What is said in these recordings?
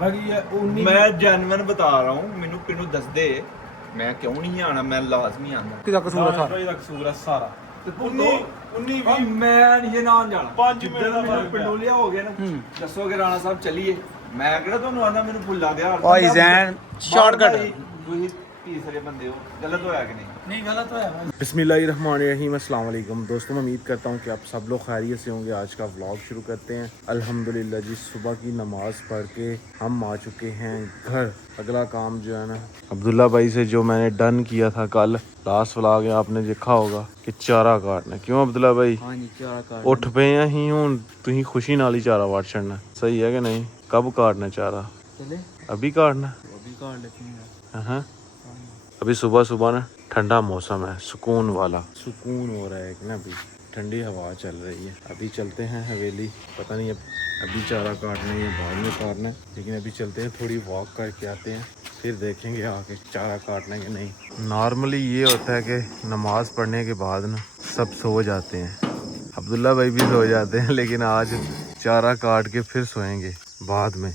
मैं जेन्युइन बता रहा हूँ, मैनू दस दे मैं क्यों नहीं आना, मैं लाजमी आना। किदा कसूर है सारा? ਦਾ ਕਸੂਰ ਹੈ ਸਾਰਾ। 19 मैं नहीं नान जाना। 5 ਮਿੰਟ ਦਾ जिधर पंडोलिया हो गया ना, दसोगे राणा साहब चलिए, मैं कहना ਤੁਹਾਨੂੰ ਆਂਦਾ ਮੈਨੂੰ ਭੁੱਲਾ ਦਿਆ। भाई जैन शॉर्टकट ਤੁਸੀਂ तीसरे बंदे हो, गलत होया कि नहीं? नहीं गलत है। बिस्मिल्लाहिर्रहमानिर्रहीम, अस्सलाम वालेकुम दोस्तों, मैं उम्मीद करता हूँ कि आप सब लोग खैरियत से होंगे। आज का व्लॉग शुरू करते हैं। अल्हम्दुलिल्लाह जी, सुबह की नमाज़ पढ़ के हम आ चुके हैं घर। अगला काम जो है ना, अब्दुल्ला भाई से जो मैंने डन किया था कल लास्ट व्लॉग में, आपने देखा होगा कि चारा काटना। क्यों अब्दुल्ला भाई? हाँ जी, चारा काट उठ पे ही हूँ, तुम खुशी नाल ही चारा वाट छड़ना, सही है कि नहीं? कब काटना चारा? चले अभी काटना? अभी काट लेते हैं। हाँ, अभी सुबह सुबह ना ठंडा मौसम है, सुकून वाला सुकून हो रहा है कि ना, अभी ठंडी हवा चल रही है। अभी चलते हैं हवेली, पता नहीं अभी चारा काटना है या बाद में काटना है, लेकिन अभी चलते हैं, थोड़ी वॉक करके आते हैं, फिर देखेंगे आके चारा काटना है कि नहीं। नॉर्मली ये होता है कि नमाज पढ़ने के बाद ना सब सो जाते हैं, अब्दुल्ला भाई भी सो जाते हैं, लेकिन आज चारा काट के फिर सोएंगे बाद में।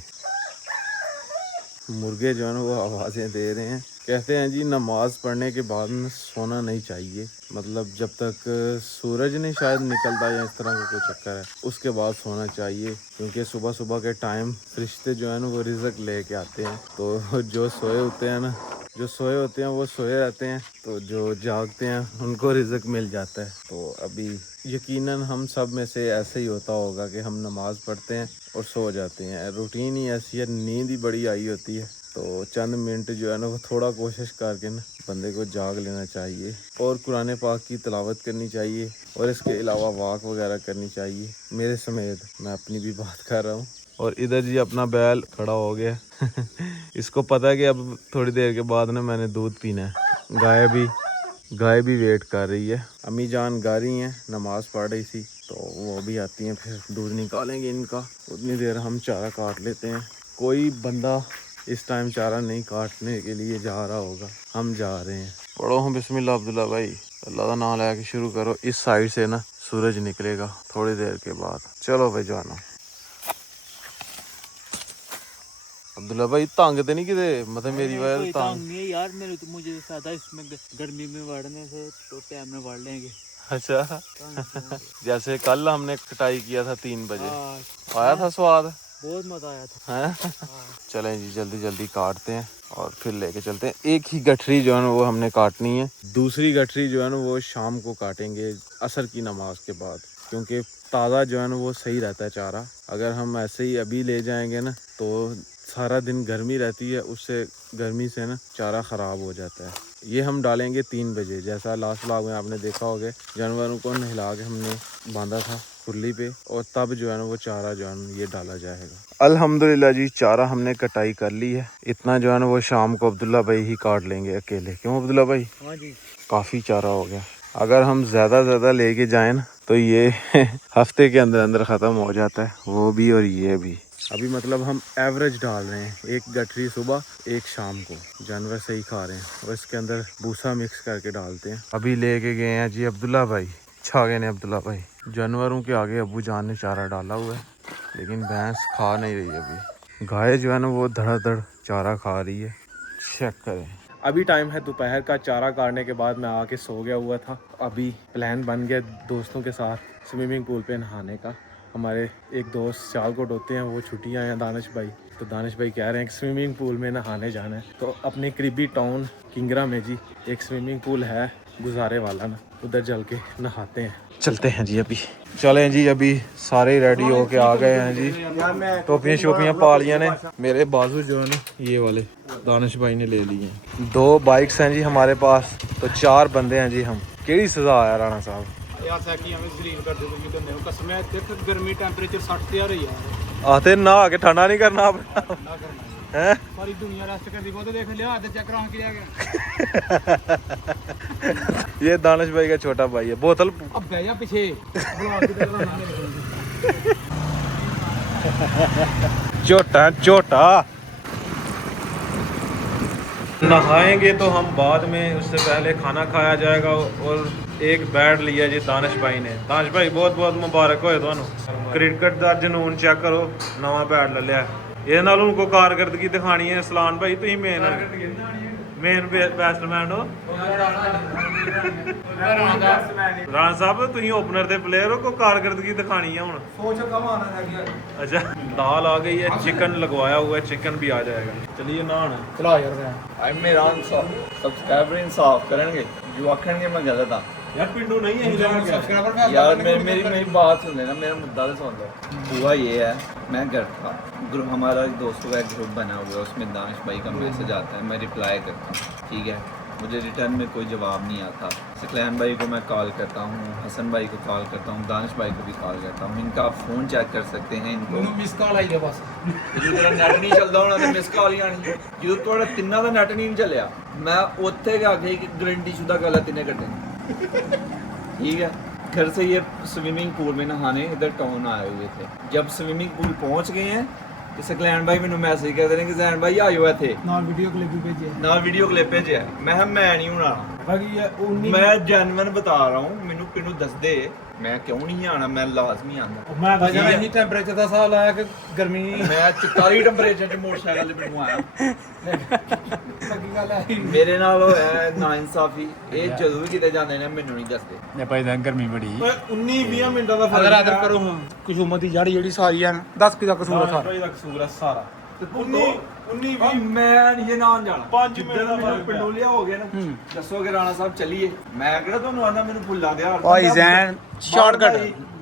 मुर्गे जो है ना वो आवाज़ें दे रहे हैं, कहते हैं जी नमाज पढ़ने के बाद में सोना नहीं चाहिए, मतलब जब तक सूरज नहीं शायद निकलता या इस तरह का कोई चक्कर है, उसके बाद सोना चाहिए, क्योंकि सुबह सुबह के टाइम फरिश्ते जो है ना वो रिज़्क लेके आते हैं। तो जो सोए होते हैं ना, जो सोए होते हैं वो सोए रहते हैं, तो जो जागते हैं उनको रिज़्क मिल जाता है। तो अभी यकीनन हम सब में से ऐसे ही होता होगा कि हम नमाज़ पढ़ते हैं और सो जाते हैं, रूटीन ही ऐसी है, नींद ही बड़ी आई होती है। तो चंद मिनट जो है ना वो थोड़ा कोशिश करके ना बंदे को जाग लेना चाहिए, और कुरान पाक की तिलावत करनी चाहिए, और इसके अलावा वॉक वगैरह करनी चाहिए। मेरे समेत मैं अपनी भी बात कर रहा हूँ। और इधर जी अपना बैल खड़ा हो गया इसको पता है कि अब थोड़ी देर के बाद ना मैंने दूध पीना है। गाय भी वेट कर रही है। अम्मी जान गा रही हैं, नमाज़ पढ़ रही थी, तो वो भी आती हैं, फिर दूध निकालेंगे इनका। उतनी देर हम चारा काट लेते हैं। कोई बंदा इस टाइम चारा नहीं काटने के लिए जा रहा होगा, हम जा रहे हैं। पढ़ो हम बिस्मिल्लाह अब्दुल्ला भाई, अल्लाह का नाम लेके शुरू करो। इस साइड से ना सूरज निकलेगा थोड़ी देर के बाद। चलो भाई जानो। अब्दुल्ला भाई तंग तो नहीं किते, मतलब मेरी वजह तंग नहीं यार, मेरे तो मुझे ज्यादा इसमें गर्मी में बढ़ने से तो टाइम में बढ़ लेंगे। अच्छा जैसे कल हमने कटाई किया था 3 बजे, आया था स्वाद, बहुत मजा आया था। हैं? चलें जी जल्दी जल्दी काटते हैं और फिर लेके चलते हैं। एक ही गठरी जो है ना वो हमने काटनी है, दूसरी गठरी जो है ना वो शाम को काटेंगे असर की नमाज के बाद, क्योंकि ताज़ा जो है ना वो सही रहता है चारा। अगर हम ऐसे ही अभी ले जाएंगे ना तो सारा दिन गर्मी रहती है, उससे गर्मी से ना चारा ख़राब हो जाता है। ये हम डालेंगे 3 बजे, जैसा लास्ट व्लॉग में आपने देखा होगा, जानवरों को नहला के हमने बांधा था खुरली पे, और तब जो है ना वो चारा जो है ना ये डाला जाएगा। अल्हम्दुलिल्लाह जी चारा हमने कटाई कर ली है। इतना जो है ना वो शाम को अब्दुल्ला भाई ही काट लेंगे अकेले। क्यों अब्दुल्ला भाई? हाँ जी, काफ़ी चारा हो गया। अगर हम ज़्यादा लेके जाएं ना तो ये हफ्ते के अंदर अंदर ख़त्म हो जाता है, वो भी और ये भी। अभी मतलब हम एवरेज डाल रहे हैं, एक गठरी सुबह एक शाम को, जानवर सही खा रहे हैं, और इसके अंदर भूसा मिक्स करके डालते हैं। अभी लेके गए हैं जी अब्दुल्ला भाई, छा गए ने अब्दुल्ला भाई। जानवरों के आगे अबू जान ने चारा डाला हुआ है, लेकिन भैंस खा नहीं रही। अभी गाय जो है ना वो धड़ाधड़ चारा खा रही है, चेक करें। अभी टाइम है दोपहर का, चारा काटने के बाद मैं आके सो गया हुआ था। अभी प्लान बन गया दोस्तों के साथ स्विमिंग पूल पे नहाने का। हमारे एक दोस्त सियालकोट होते हैं, वो छुट्टियाँ हैं दानिश भाई, तो दानिश भाई कह रहे हैं कि स्विमिंग पूल में नहाने जाना है। तो अपने करीबी टाउन किंगरा में जी एक स्विमिंग पूल है गुजारे वाला ना, उधर चल के नहाते हैं। चलते हैं जी, अभी चलें जी। अभी सारे रेडी होके आ गए हैं जी, टोपियाँ शोपियाँ पा लिया ने। मेरे बाजू जो है ना ये वाले दानिश भाई ने ले लिए हैं। 2 बाइक्स हैं जी हमारे पास, तो 4 बंदे हैं जी हम। केड़ी सजा आया राणा साहब? यार सैकी हमें जलील कर दे तुम करने को कसम है, देख गर्मी टेंपरेचर 60 ते आ रही है। आते ना आके ठंडा नहीं करना आप ना करना हैं? सारी दुनिया रेस्ट कर दी, वो तो देख लिया आधे चेक करा के आ गया। ये दानिश भाई का छोटा भाई है, बोतल अब भैया पीछे ब्लॉग की तरह छोटा छोटा। नहाएंगे तो हम बाद में, उससे पहले खाना खाया जाएगा। और एक बैट लिया जी दानिश भाई ने। दानिश भाई बहुत बहुत मुबारक होए तुहानू, क्रिकेट दा जनून चेक करो, नवा बैट ले लिया। ਇਹ ਨਾਲ ਹੁਣ ਕੋਈ ਕਾਰਗਰਦਗੀ ਦਿਖਾਣੀ ਹੈ ਸਲਾਨ ਭਾਈ, ਤੁਸੀਂ ਮੇਨ ਬੈਟਸਮੈਨ ਹੋ। ਰਾਣਾ ਸਾਹਿਬ ਤੁਸੀਂ ਓਪਨਰ ਦੇ ਪਲੇਅਰ ਹੋ, ਕੋਈ ਕਾਰਗਰਦਗੀ ਦਿਖਾਣੀ ਹੈ ਹੁਣ। सोच कम आना है क्या अच्छा दाल आ गई है, चिकन लगवाया हुआ है, चिकन भी आ जाएगा। चलिए नहाना चला यार मैं ਅੱਜ ਮੇਰਾ ਸਬਸਕ੍ਰਾਈਬਰ ਇਨਸਾਫ ਕਰਨਗੇ ਜੋ ਆਖਣਗੇ ਮੈਂ ਗਲਤ ਆ यार पिंडू नहीं है सब्सक्राइबर में यार मेरी बात सुन लेना, मेरा मुद्दा तो सुन लो। हुआ ये है, मैं घर था, ग्रुप हमारा दोस्तों का एक ग्रुप बना हुआ है, उसमें दानिश भाई का मैसेज आता है, मैं रिप्लाई करता हूँ, ठीक है। मुझे रिटर्न में कोई जवाब नहीं आता। सकलैन भाई को मैं कॉल करता हूँ, हसन भाई को कॉल करता हूँ, दानिश भाई को भी कॉल करता हूँ। इनका आप फ़ोन चेक कर सकते हैं इनको। मिस कॉल आई है बस जो तेरा नेट नहीं चलता होना तो मिस कॉल ही आनी। जो थोड़ा तिन्ना का नेट नहीं चलिया, मैं उत्थे गया कि गारंटी शुदा गल है 3 घंटे, ठीक है। घर से ये स्विमिंग पूल में नहाने इधर टाउन आए हुए थे। जब स्विमिंग पूल पहुंच गए हैं तो सकलैन भाई मैंने मैसेज कर दे रहे कि जैन भाई आए हुए थे ना वीडियो क्लिप भी भेजी है ना वीडियो क्लिप भेजे है। मैं नहीं हूं आना, बाकी ये 19 मैं जेन्युइन बता रहा हूं। मैनू पिंडू दस दे मैं क्यों नहीं आना, मैं लाजमी आना। मैं भाई यही टेंपरेचर का साल आया कि गर्मी मैं 44 ਟੈਂਪਰੇਚਰ ਚ ਮੋਟਰਸਾਈਕਲ ਤੇ ਪਿੰਡੂ ਆਇਆ। लगी गल है ਮੇਰੇ ਨਾਲ ਹੋਇਆ ਨਾ ਇਨਸਾਫੀ। ਇਹ ਜਦੋਂ ਵੀ ਕਿਤੇ ਜਾਂਦੇ ਨੇ ਮੈਨੂੰ ਨਹੀਂ ਦੱਸਦੇ। ये भाई जान गर्मी बड़ी 19-20 ਮਿੰਟਾਂ ਦਾ अगर आदर करो हां कुसुमत दी जड़ जेडी सारी है 10 की दा कसूर है सारा ਦਾ ਕਸੂਰ ਹੈ ਸਾਰਾ। ਤੇ 19 ਮੈਂ ਨਹੀਂ ਨਾਮ ਜਾਣਾ। 5 ਮਿੰਟ ਦਾ ਪਿੰਡੋਲੀਆ ਹੋ ਗਿਆ ਨਾ, ਦੱਸੋਗੇ ਰਾਣਾ ਸਾਹਿਬ ਚੱਲੀਏ। ਮੈਂ ਕਿਹੜਾ ਤੁਹਾਨੂੰ ਆਂਦਾ ਮੈਨੂੰ ਭੁੱਲਾ ਦੇ ਹਾਰ भाई जैन शॉर्टकट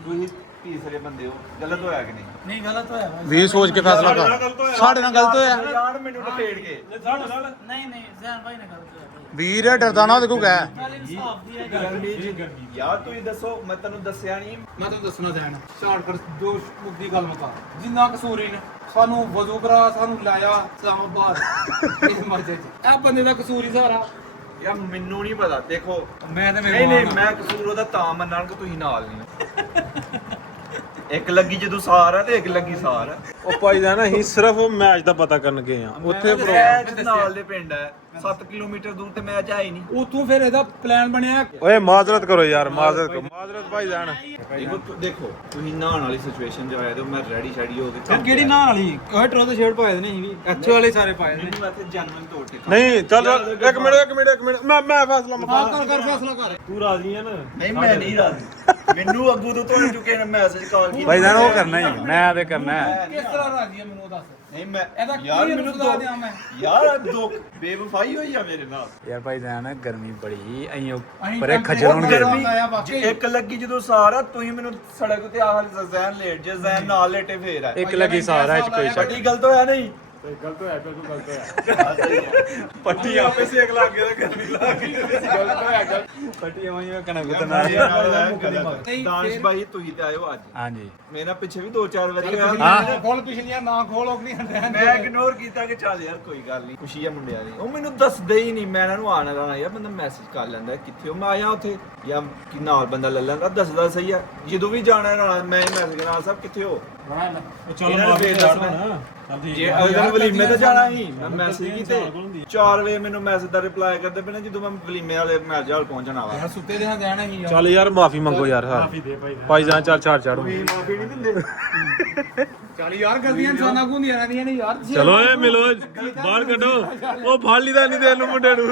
ਤੁਸੀਂ ਤੀਸਰੇ ਬੰਦੇ ਹੋ, ਗਲਤ ਹੋਇਆ ਕਿ ਨਹੀਂ? नहीं गलत होया भी सोच के फैसला कर साढ़े ना गलत होया ਯਾਰ ਮੈਨੂੰ ਲਪੇੜ ਕੇ नहीं नहीं जैन भाई ने गलत होया वीर डरदा ना देखो क्या इंसाफ दी है ਗਰਮੀ ਚ ਯਾਰ ਤੁਸੀਂ ਦੱਸੋ, ਮੈਂ ਤੁਹਾਨੂੰ ਦੱਸਿਆ ਨਹੀਂ। ਮੈਂ ਤੁਹਾਨੂੰ ਦੱਸਣਾ ਚਾਹਣਾ ਸ਼ਾਰਟਕਟ ਜੋ ਮੁੱਦੀ ਗੱਲ ਮਕਾ ਜਿੰਨਾ ਕਸੂਰੀ ਨੇ ਸਾਨੂੰ ਵਜ਼ੂ ਕਰਾ ਸਾਨੂੰ ਲਾਇਆ ਇਸਲਾਮਾਬਾਦ ਇਸ ਮਸਜਿਦ ਚ ਇਹ ਬੰਦੇ ਦਾ ਕਸੂਰ ਹੀ ਸਾਰਾ ਯਾਰ ਮੈਨੂੰ ਨਹੀਂ ਪਤਾ। ਦੇਖੋ ਮੈਂ ਤੇ ਨਹੀਂ ਮੈਂ ਕਸੂਰ ਉਹਦਾ ਤਾਂ ਮੰਨਾਂ ਕਿ ਤੁਸੀਂ ਨਾਲ ਨਹੀਂ। ਇੱਕ ਲੱਗੀ ਜਦੋਂ ਸਾਰ ਹੈ ਤੇ ਇੱਕ ਲੱਗੀ ਸਾਰ ਹੈ। ਉਹ ਭਾਈ ਦਾ ਨਾ ਅਸੀਂ ਸਿਰਫ ਉਹ ਮੈਚ ਦਾ ਪਤਾ ਕਰਨ ਗਏ ਆ ਉੱਥੇ ਮੈਚ ਨਾਲ ਦੇ ਪਿੰਡ ਹੈ, 7 ਕਿਲੋਮੀਟਰ ਦੂਰ ਤੇ ਮੈਚ ਹੈ ਹੀ ਨਹੀਂ। ਉਤੋਂ ਫਿਰ ਇਹਦਾ ਪਲਾਨ ਬਣਿਆ ਓਏ ਮਾਜ਼ਰਤ ਕਰੋ ਯਾਰ, ਮਾਜ਼ਰਤ ਕਰੋ, ਮਾਜ਼ਰਤ ਭਾਈ ਜਾਨ। ਦੇਖੋ ਤੁਸੀਂ ਨਹਾਉਣ ਵਾਲੀ ਸਿਚੁਏਸ਼ਨ 'ਚ ਆਏ ਤੇ ਮੈਂ ਰੈਡੀ ਸ਼ੈਡੀ ਹੋ ਕੇ ਫਿਰ ਕਿਹੜੀ ਨਾਂ ਵਾਲੀ ਉਹ ਟਰੋ ਦੇ ਸ਼ੇਡ ਪਾਏ ਨੇ ਅਸੀਂ ਵੀ ਇੱਥੇ ਵਾਲੇ ਸਾਰੇ ਪਾਏ ਨੇ ਮੈਨੂੰ ਇੱਥੇ ਜਨਮਨ ਤੋੜ ਕੇ ਨਹੀਂ ਚੱਲ ਇੱਕ ਮਿੰਟ ਮੈਂ ਫੈਸਲਾ ਮੁਕਾ। ਹਾਂ ਕਰ ਫੈਸਲਾ ਕਰ ਤੂੰ ਰਾਜ਼ੀ ਹੈ ਨਾ? ਨਹੀਂ ਮੈਂ ਨਹੀਂ ਰਾਜ਼ੀ। ਮੈਨੂੰ ਅੱਗੂ ਤੋਂ ਤੋੜ ਚੁੱਕੇ ਨੇ ਮੈਸੇਜ ਕਾਲ ਕੀਤਾ। भाई जान वो करना ही मैं आदे करना है ਕਿਸ ਤਰ੍ਹਾਂ ਰਾਜੀ ਹੈ ਮੈਨੂੰ ਉਹ ਦੱਸ ਨਹੀਂ ਮੈਂ ਇਹਦਾ ਯਾਰ ਕੀ ਮੈਨੂੰ ਸੁਧਾਰ ਦਿਆਂ ਮੈਂ ਯਾਰ ਦੁੱਖ ਬੇਵਫਾਈ ਹੋਈ ਆ ਮੇਰੇ ਨਾਲ। यार भाई जान गर्मी बड़ी अइयो ਅਸੀਂ परे ਟੈਂਪਰੇਚਰ खजर होने ਗਰਮੀ ਆਇਆ ਬਾਕੀ ਇੱਕ ਲੱਗੀ ਜਦੋਂ ਸਾਰਾ ਤੁਸੀਂ ਮੈਨੂੰ ਸੜਕ ਤੇ ਆਹ ਜ਼ੈਨ ਲੇਟ ਜੇ ਜ਼ੈਨ ਨਾਲ ਲੇਟੇ ਫੇਰ ਆ एक लगी सारा है कोई शक ਬੜੀ ਗਲਤ ਹੋਇਆ ਨਹੀਂ। ਗਲਤ ਹੋਇਆ ਬਿਲਕੁਲ ਗਲਤ ਹੋਇਆ। ਪੱਟੀ ਆਪੇ ਸੇਕ ਲੱਗ ਗਿਆ ਤੇ ਗਰਮੀ ਲੱਗ ਗਈ। ਗਲਤ ਹੋਇਆ ਗਲਤ। पट्टी वहीं में कना गुतना ਦਾਨਿਸ਼ ਭਾਈ ਤੁਸੀਂ ਤੇ ਆਇਓ ਅੱਜ। हां जी ਮੇਰਾ ਪਿੱਛੇ ਵੀ 2-4 ਵਾਰੀ ਹੋਇਆ। ਹਾਂ ਖੋਲ ਪਿਛਲੀਆਂ ਨਾ ਖੋਲ ਨਹੀਂ ਹੰਦੇ ਮੈਂ ਇਗਨੋਰ ਕੀਤਾ ਕਿ ਚੱਲ ਯਾਰ ਕੋਈ ਗੱਲ ਨਹੀਂ, ਖੁਸ਼ੀ ਆ ਮੁੰਡਿਆਂ ਦੀ। ਉਹ ਮੈਨੂੰ ਦੱਸਦੇ ਹੀ ਨਹੀਂ, ਮੈਂ ਇਹਨਾਂ ਨੂੰ ਆਣਾ ਜਾਣਾ ਯਾਰ ਬੰਦਾ ਮੈਸੇਜ ਕਰ ਲੈਂਦਾ ਕਿੱਥੇ ਹੋ, ਮੈਂ ਆਇਆ ਉੱਥੇ ਜਾਂ ਕਿ ਨਾਲ ਬੰਦਾ ਲੈ ਲੈਂਦਾ, ਦੱਸਦਾ ਸਹੀ ਆ। ਜਦੋਂ ਵੀ ਜਾਣਾ ਨਾਲ ਮੈਂ ਮੈਸੇਜ ਕਰਾਂ ਸਾਹਿਬ ਕਿੱਥੇ ਹੋ। ਚੱਲ ਇਹਨਾਂ ਨੇ ਮਾਫੀ ਫੇਰ ਦੱਸ ਦੱਸਣਾ। ਨਾ। ਜੇ ਅਗਰ ਵਲੀਮੇ ਤੇ ਜਾਣਾ ਸੀ ਮੈਂ ਮੈਸੇਜ ਕੀਤੇ 4 ਵਜੇ ਮੈਨੂੰ ਮੈਸੇਜ ਦਾ ਰਿਪਲਾਈ ਕਰਦੇ ਪਏ ਨੇ ਜਦੋਂ ਮੈਂ ਵਲੀਮੇ ਵਾਲੇ ਮੈਚ ਹਾਲ ਪਹੁੰਚਣਾ ਵਾ। ਯਾਰ ਸੁੱਤੇ ਦੇ ਹਾਂ ਜਾਣਾ ਹੀ ਚੱਲ ਯਾਰ ਮਾਫੀ ਮੰਗੋ ਯਾਰ ਭਾਈ ਜਾਨ। ਚੱਲ ਛੱਡ ਮਾਫੀ ਨਹੀਂ ਦਿੰਦੇ। ਚੱਲ ਯਾਰ ਗਲਤੀਆਂ ਇਨਸਾਨਾਂ ਕੋਲ ਹੁੰਦੀਆਂ ਰਹਿੰਦੀਆਂ ਨੇ ਯਾਰ ਚਲੋ ਏ ਮਿਲੋ ਬਾਹਰ ਕੱਢੋ। ਉਹ ਫੜ ਲੀਦਾ ਨਹੀਂ ਦੇ ਨੂੰ ਮੁੰਡੇ ਨੂੰ।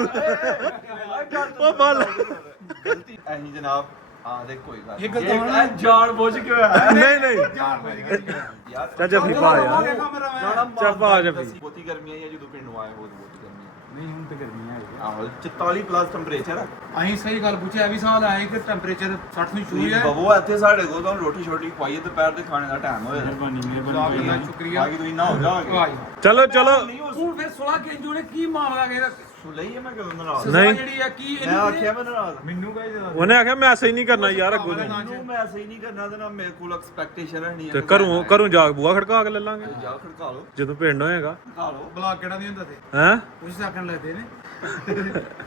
ਉਹ ਫੜ ਗਲਤੀ ਐਹੀ ਜਨਾਬ ਆ ਦੇ ਕੋਈ ਗੱਲ ਇਹ ਗਲਤੀ ਹੋਣਾ ਜਾਣ ਬੁੱਝ ਕੇ ਹੋਇਆ। ਨਹੀਂ ਜਾਣ ਬੁੱਝ ਕੇ ਯਾਰ ਚੱਲ ਜੱਫੀ ਪਾ ਯਾਰ। ਚੱਲ ਪਾ ਜੱਫੀ। ਬਹੁਤੀ ਗਰਮੀ ਆਈ ਹੈ ਜਦੋਂ ਪਿੰਡੋਂ ਆਏ ਬਹੁਤ ਗਰਮੀ ਨਹੀਂ ਹੁਣ ਤੇ ਗਰਮੀ ਆ ਆਹੋ 44 ਪਲੱਸ ਟੈਂਪਰੇਚਰ ਆ। ਅਸੀਂ ਸਹੀ ਗੱਲ ਪੁੱਛਿਆ ਵੀ ਸਾਲ ਆਏ ਕਿ ਟੈਂਪਰੇਚਰ 60 ਨੂੰ ਛੂਈ ਹੈ ਬਬੂ ਇੱਥੇ ਸਾਡੇ ਕੋਲ ਤਾਂ ਰੋਟੀ ਛੋਟੀ ਖਵਾਈਏ ਦੁਪਹਿਰ ਦੇ ਖਾਣੇ ਦਾ ਟਾਈਮ ਹੋਇਆ। ਮਿਹਰਬਾਨੀ ਸ਼ੁਕਰੀਆ ਬਾਕੀ ਤੁਸੀਂ ਨਾ ਹੋ ਜਾਓਗੇ। ਚਲੋ ਹੁਣ ਫਿਰ ਸੁਲਾ ਕੇ ਜੋੜੇ ਕੀ ਮਾਮਲਾ ਕਹਿੰਦਾ ਸੁਲਈ ਮੈਂ ਕਦੋਂ ਨਾਰਾਜ਼ ਨਹੀਂ। ਜਿਹੜੀ ਆ ਕੀ ਮੈਂ ਆਖਿਆ ਮੈਂ ਨਾਰਾਜ਼ ਮੈਨੂੰ ਕਹੀ ਦੇਦਾ ਉਹਨੇ ਆਖਿਆ ਮੈਸੇਜ ਨਹੀਂ ਕਰਨਾ ਯਾਰ ਅੱਗੋਂ ਤੋਂ। ਮੈਨੂੰ ਮੈਸੇਜ ਨਹੀਂ ਕਰਨਾ ਤੇ ਨਾ ਮੇਰੇ ਕੋਲ ਐਕਸਪੈਕਟੇਸ਼ਨ ਨਹੀਂ ਹੈ। ਤੇ ਘਰੋਂ ਜਾਗ ਬੂਆ ਖੜਕਾ ਕੇ ਲੈ ਲਾਂਗੇ ਜਾ ਖੜਕਾ ਲਓ ਜਦੋਂ ਪਿੰਡ ਹੋਏਗਾ। ਖੜਕਾ ਲਓ। ਬਲਾਕ ਕਿਹੜਾ ਨਹੀਂ ਹੁੰਦਾ ਤੇ ਹੈਂ ਕੁਝ ਸਾਕਣ ਲੱਗਦੇ ਨੇ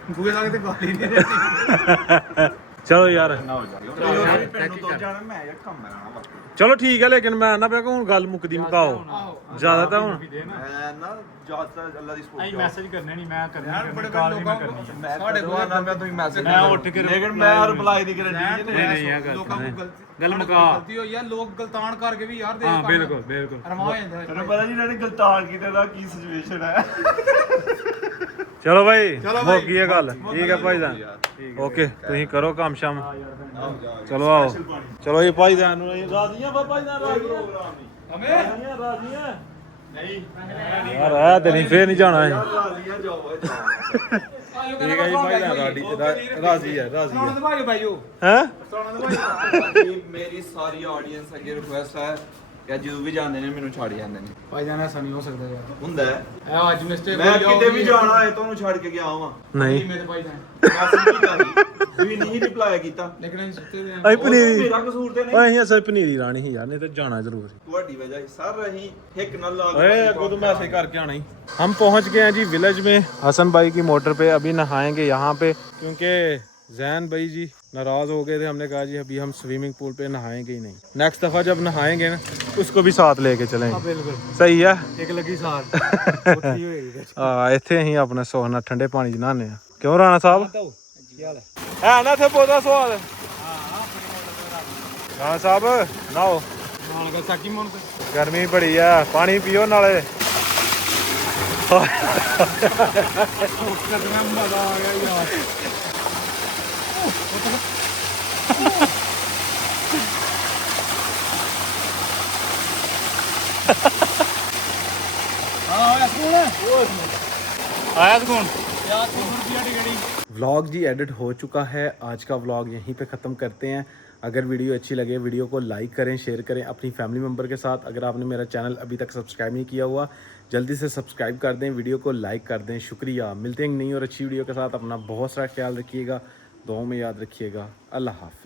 ਬੂਏ ਲਾ ਕੇ ਤੇ ਗਾਲੀ ਨਹੀਂ ਰਹਿੰਦੀ ਚਲੋ ਯਾਰ ਪਿੰਡ ਤੋਂ ਜਾਣਾ ਮੈਂ ਯਾਰ ਕੰਮ ਕਰਾਣਾ ਬਾਕੀ ਚਲੋ ਠੀਕ ਹੈ ਲੇਕਿਨ ਮੈਂ ਨਾ ਪਿਆ ਕਿ ਹੁਣ ਗੱਲ ਮੁੱਕਦੀ ਮੁਕਾਓ ਜ਼ਿਆਦਾ ਤਾਂ ਹੁਣ ਮੈਂ ਨਾ ਜ਼ਿਆਦਾ ਅੱਲਾ ਦੀ ਸਪੋਰਟ ਅਸੀਂ ਮੈਸੇਜ ਕਰਨੇ ਨਹੀਂ ਮੈਂ ਕਰਨੀ ਯਾਰ ਬੜੇ ਕਾਲ ਬੜੇ ਨਹੀਂ ਮੈਂ ਲੋਕਾਂ ਕਰਨੀ ਮੈਂ ਸਾਡੇ ਕੋਲ ਨਾ ਮੈਂ ਤੁਸੀਂ ਮੈਸੇਜ ਮੈਂ ਉੱਠ ਕੇ ਲੇਕਿਨ ਮੈਂ ਰਿਪਲਾਈ ਦੀ ਗਾਰੰਟੀ ਨਹੀਂ ਇਹ ਗੱਲ ਲੋਕਾਂ ਨੂੰ ਗਲਤੀ ਗੱਲ ਮੁਕਾ ਗਲਤੀ ਹੋਈ ਆ ਲੋਕ ਗਲਤਾਨ ਕਰਕੇ ਵੀ ਯਾਰ ਦੇ ਹਾਂ ਬਿਲਕੁਲ ਬਿਲਕੁਲ ਰਮਾ ਹੋ ਜਾਂਦਾ ਹੈ। ਤੈਨੂੰ ਪਤਾ ਨਹੀਂ ਇਹਨਾਂ ਨੇ ਗਲਤਾਨ ਕੀਤੇ ਦਾ ਕੀ ਸਿਚੁਏਸ਼ਨ ਹੈ ਚਲੋ ਭਾਈ ਮੁੱਕ ਗਈ ਇਹ ਗੱਲ ਠੀਕ ਹੈ ਭਾਈ ਜਾਨ ਓਕੇ ਤੁਸੀਂ ਕਰੋ ਕੰਮ ਸ਼ਾਮ ਚਲੋ ਆਓ ਚਲੋ ਇਹ ਭਾਈ ਜਾਨ ਨੂੰ ਰਾਜ਼ੀਆਂ ਭਾਈ ਜਾਨ ਰਾਜ਼ੀਆਂ ਰਾਜ਼ੀਆਂ ਨਹੀਂ ਯਾਰ ਆ ਤੇ ਨਹੀਂ ਫੇਰ ਨਹੀਂ ਜਾਣਾ ਹੈ ਰਾਜ਼ੀਆਂ ਜਾਓ ਠੀਕ ਹੈ ਜੀ ਭਾਈ ਜਾਨ ਰਾਜ਼ੀ ਹੈ ਸੁਣਾਉਣ ਦੇ ਭਾਈ ਭਾਈਓ ਹੈ ਸੁਣਾਉਣ ਦੇ ਭਾਈ ਮੇਰੀ ਸਾਰੀ ਆਡੀਅנס ਅੱਗੇ ਰਿਕੁਐਸਟ ਹੈ ਕਿ ਜਦੋਂ ਵੀ ਜਾਂਦੇ ਨੇ ਮੈਨੂੰ ਛੱਡ ਜਾਂਦੇ ਨੇ ਭਾਈ ਜਾਨ ਐਸਾ ਨਹੀਂ ਹੋ ਸਕਦਾ ਯਾਰ ਹੁੰਦਾ ਹੈ ਇਹ ਅੱਜ ਮਿਸਟੇਕ ਮੈਂ ਕਿਤੇ ਵੀ ਜਾਣਾ ਹੈ ਤੁਹਾਨੂੰ ਛੱਡ ਕੇ ਗਿਆ ਵਾਂ ਨਹੀਂ ਮੇਰੇ ਭਾਈ ਜਾਨ ਮੈਸੇਜ ਕੀਤਾ ਸੀ ਤੁਸੀਂ ਨਹੀਂ ਰਿਪਲਾਈ ਕੀਤਾ ਲੇਕਿਨ ਅਸੀਂ ਸੁੱਤੇ ਦੇ ਓਏ ਉਹ ਪਨੀਰੀ ਮੇਰਾ ਕਸੂਰ ਤੇ ਨਹੀਂ ਓਏ ਅਸੀਂ ਅਸਲ ਪਨੀਰੀ ਰਾਣੀ ਸੀ यार नहीं तो जाना जरूर ਸੀ ਤੁਹਾਡੀ ਵਜ੍ਹਾ ਹੀ ਸਰ ਰਹੀ ਹਿੱਕ ਨਾਲ ਲਾ अरे अगो तो मैसे करके आना ही हम पहुंच गए हैं जी विलेज में हसन भाई की मोटर पे अभी नहाएंगे यहाँ पे क्योंकि जैन भाई जी नाराज हो गए थे हमने कहा जी अभी हम स्विमिंग पूल पे नहाएंगे ही नहीं नेक्स्ट दफा जब नहाएंगे ना उसको भी साथ लेके चलेंगे ਬਿਲਕੁਲ सही है ਇੱਕ ਲੱਗੀ ਸਾਰ ਉੱਥੀ ਹੋਏਗੀ ਇੱਥੇ ਅਸੀਂ ਆਪਣਾ ਸੋਹਣਾ ਠੰਡੇ ਪਾਣੀ 'ਚ ਨਹਾਉਂਦੇ ਆ ਕਿਉਂ ਰਾਣਾ ਸਾਹਿਬ ਹੈ ਨਾ ਇੱਥੇ ਬਹੁਤਾ ਸਵਾਲ ਰਾਣਾ ਸਾਹਿਬ ਨਹਾਓ ਨਾਲ ਗਾ ਸਾਕੀ ਮੋਨ ਤੇ गर्मी बड़ी है पानी पियो नाले ਕਿੰਨਾ ਮਜ਼ਾ ਆ ਗਿਆ ਯਾਰ ਆਇਆ ਸਕੂਨ ਯਾਰ 300 रुपया टिकट व्लॉग जी एडिट हो चुका है आज का व्लॉग यहीं पे ख़त्म करते हैं अगर वीडियो अच्छी लगे वीडियो को लाइक करें शेयर करें अपनी फैमिली मेम्बर के साथ अगर आपने मेरा चैनल अभी तक सब्सक्राइब नहीं किया हुआ जल्दी से सब्सक्राइब कर दें वीडियो को लाइक कर दें शुक्रिया मिलते हैं नई और अच्छी वीडियो के साथ अपना बहुत सारा ख्याल रखिएगा दुआओं में याद रखिएगा अल्लाह हाफ़िज़।